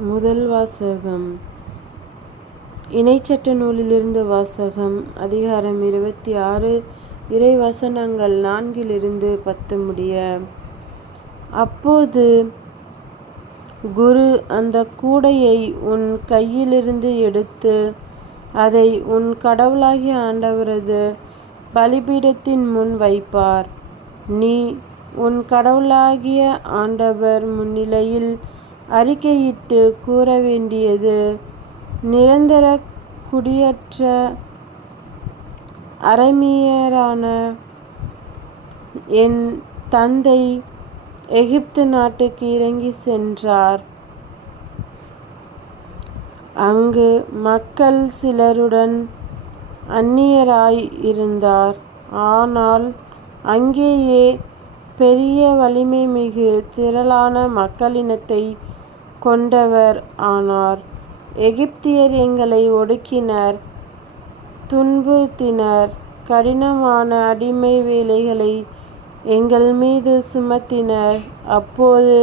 முதல் வாசகம். இணைச்சட்ட நூலிலிருந்து வாசகம். அதிகாரம் 26. இறை வசனங்கள் 4-10 முடிய. அப்போது குரு அந்த கூடையை உன் கையிலிருந்து எடுத்து அதை உன் கடவுளாகிய ஆண்டவரது பலிபீடத்தின் முன் வைப்பார். நீ உன் கடவுளாகிய ஆண்டவர் முன்னிலையில் அறிக்கையிட்டு கூற வேண்டியது: நிரந்தர குடியற்ற அரமியரான என் தந்தை எகிப்து நாட்டுக்கு இறங்கி சென்றார். அங்கு மக்கள் சிலருடன் அந்நியராய் இருந்தார். ஆனால் அங்கேயே பெரிய வலிமை மிகு திரளான மக்களினத்தை கொண்டவர் ஆனார். எகிப்தியர் எங்களை ஒடுக்கினர், துன்புறுத்தினர், கடினமான அடிமை வேலைகளை எங்கள் மீது சுமத்தினர். அப்போது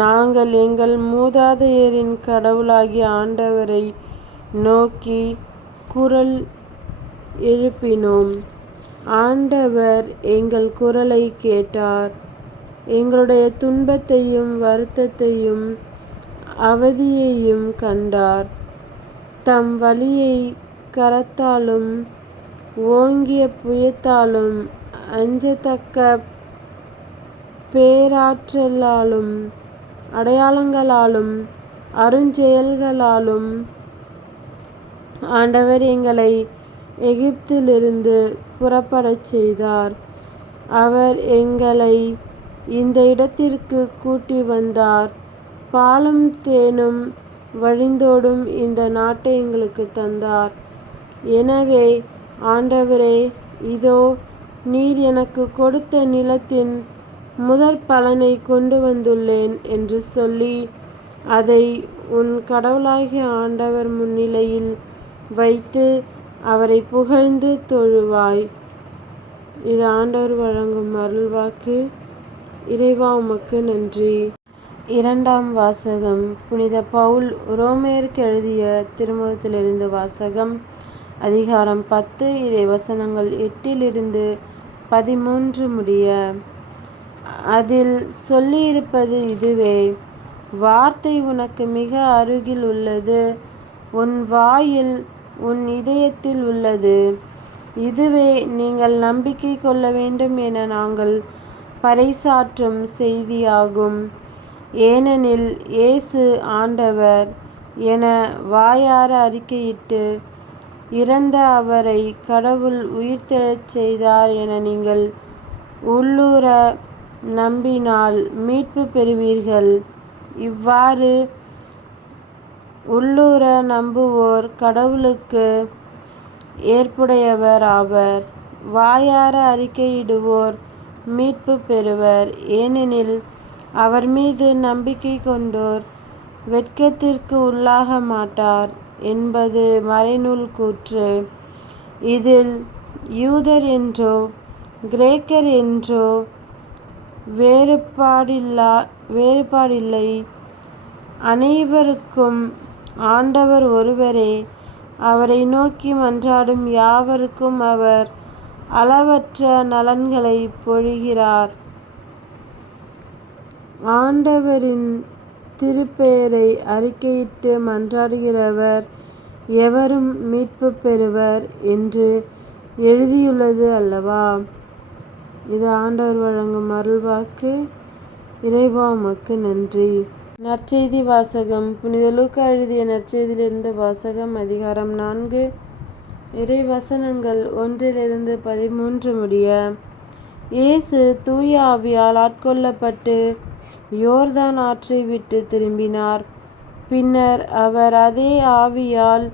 நாங்கள் எங்கள் மூதாதையரின் கடவுளாகிய ஆண்டவரை நோக்கி குரல் எழுப்பினோம். ஆண்டவர் எங்கள் குரலை கேட்டார். எங்களுடைய துன்பத்தையும் வருத்தத்தையும் அவதியையும் கண்டார். தம் வலியை கரத்தாலும் ஓங்கிய புயத்தாலும் அஞ்சத்தக்க பேராற்றலாலும் அடையாளங்களாலும் அருஞ்செயல்களாலும் ஆண்டவர் எங்களை எகிப்திலிருந்து புறப்படச் செய்தார். அவர் எங்களை இந்த இடத்திற்கு கூட்டி வந்தார். பாலும் தேனும் வழிந்தோடும் இந்த நாட்டை எங்களுக்கு தந்தார். எனவே ஆண்டவரே, இதோ நீர் எனக்கு கொடுத்த நிலத்தின் முதற் பலனை கொண்டு வந்துள்ளேன் என்று சொல்லி அதை உன் கடவுளாகிய ஆண்டவர் முன்னிலையில் வைத்து அவரை புகழ்ந்து தொழுவாய். இது ஆண்டவர் வழங்கும் அருள்வாக்கு. இறைவா, உமக்கு நன்றி. இரண்டாம் வாசகம். புனித பவுல் ரோமையருக்கு எழுதிய திருமுகத்திலிருந்து வாசகம். அதிகாரம் 10. இறை வசனங்கள் 8-13 முடிய. அதில் சொல்லியிருப்பது இதுவே: வார்த்தை உனக்கு மிக அருகில் உள்ளது, உன் வாயில் உன் இதயத்தில் உள்ளது. இதுவே நீங்கள் நம்பிக்கை கொள்ள வேண்டும் என நாங்கள் பறைசாற்றும் செய்தியாகும். ஏனெனில் இயேசு ஆண்டவர் என வாயார அறிக்கையிட்டு இறந்த அவரை கடவுள் உயிர்த்தெழச் செய்தார் என நீங்கள் உள்ளூர நம்பினால் மீட்பு பெறுவீர்கள். இவ்வாறு உள்ளூர நம்புவோர் கடவுளுக்கு ஏற்புடையவர் ஆவர். வாயார அறிக்கையிடுவோர் மீட்பு பெறுவர். ஏனெனில் அவர் மீது நம்பிக்கை கொண்டோர் வெட்கத்திற்கு உள்ளாக மாட்டார் என்பது மறைநூல் கூற்று. இதில் யூதர் என்றோ கிரேக்கர் என்றோ வேறுபாடில்லை, அனைவருக்கும் ஆண்டவர் ஒருவரே. அவரை நோக்கி மன்றாடும் யாவருக்கும் அவர் அளவற்ற நலன்களை பொழிகிறார். ஆண்டவரின் திருப்பெயரை அறிக்கையிட்டு மன்றாடுகிறவர் எவரும் மீட்பு பெறுவர் என்று எழுதியுள்ளது அல்லவா? இது ஆண்டவர் வழங்கும் அருள்வாக்கு. இறைவா, உமக்கு நன்றி. நற்செய்தி வாசகம். புனித லூக்கா எழுதிய நற்செய்தியிலிருந்து வாசகம். அதிகாரம் 4. இறை வசனங்கள் 1-13 முடிய. இயேசு தூய ஆவியால் ஆட்கொள்ளப்பட்டு யோர்தான் ஆற்றை விட்டு திரும்பினார். பின்னர் அவர் அதே ஆவியால்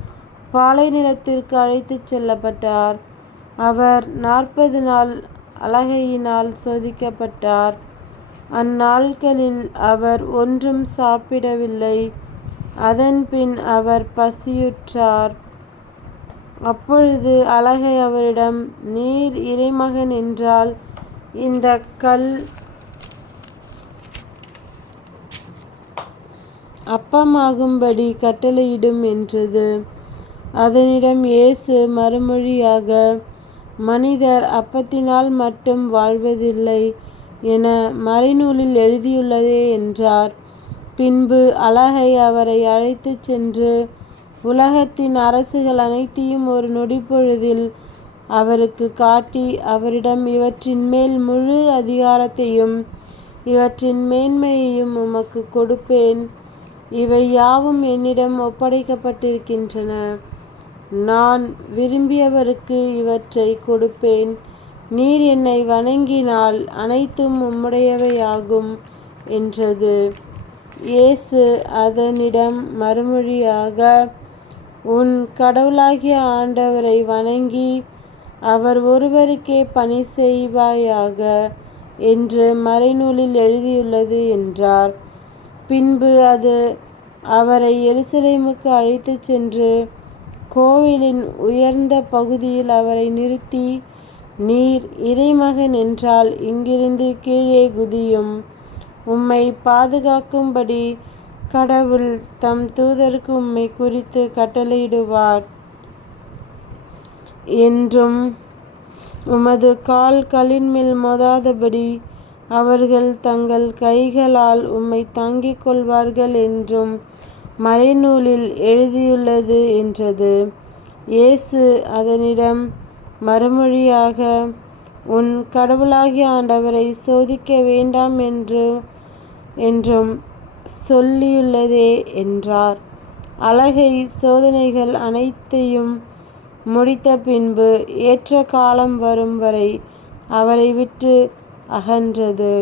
பாலை நிலத்திற்கு அழைத்துச் செல்லப்பட்டார். அவர் 40 நாள் அலகையினால் சோதிக்கப்பட்டார். அந்நாட்களில் அவர் ஒன்றும் சாப்பிடவில்லை. அதன்பின் அவர் பசியுற்றார். அப்பொழுது அலகை அவரிடம், நீர் இறைமகன் என்றால் இந்த கல் அப்பமாகும்படி கட்டளையிடும் என்றது. அதனிடம் இயேசு மறுமொழியாக, மனிதர் அப்பத்தினால் மட்டும் வாழ்வதில்லை என மறைநூலில் எழுதியுள்ளதே என்றார். பின்பு அலகை அவரை அழைத்துச் சென்று உலகத்தின் அரசுகள் அனைத்தையும் ஒரு நொடிப்பொழுதில் அவருக்கு காட்டி, அவரிடம், இவற்றின் மேல் முழு அதிகாரத்தையும் இவற்றின் மேன்மையையும் உமக்கு கொடுப்பேன். இவை யாவும் என்னிடம் ஒப்படைக்கப்பட்டிருக்கின்றன. நான் விரும்பியவருக்கு இவற்றை கொடுப்பேன். நீர் என்னை வணங்கினால் அனைத்தும் உம்முடையவையாகும் என்றது. இயேசு அதனிடம் மறுமொழியாக, உன் கடவுளாகிய ஆண்டவரை வணங்கி அவர் ஒருவருக்கே பணி செய்வாயாக என்று மறைநூலில் எழுதியுள்ளது என்றார். பின்பு அது அவரை எருசலேமுக்கு அழைத்துச் சென்று கோவிலின் உயர்ந்த பகுதியில் அவரை நிறுத்தி, நீர் இறைமகன் என்றால் இங்கிருந்து கீழே குதியும். உம்மை பாதுகாக்கும்படி கடவுள் தம் தூதருக்கு உம்மை குறித்து கட்டளையிடுவார் என்றும், உமது கால் கல்லின்மேல் மோதாதபடி அவர்கள் தங்கள் கைகளால் உம்மை தாங்கிக் கொள்வார்கள் என்றும் மறைநூலில் எழுதியுள்ளது என்றது. இயேசு அதனிடம் மறுமொழியாக, உன் கடவுளாகிய ஆண்டவரை சோதிக்க வேண்டாம் என்றும் சொல்லியுள்ளதே என்றார். அலகை சோதனைகள் அனைத்தையும் முடித்த பின்பு ஏற்ற காலம் வரும் வரை அவரை விட்டு அகன்றது.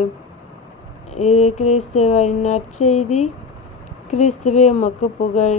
இது கிறிஸ்துவின் நற்செய்தி. கிறிஸ்துவே உமக்கு புகழ்.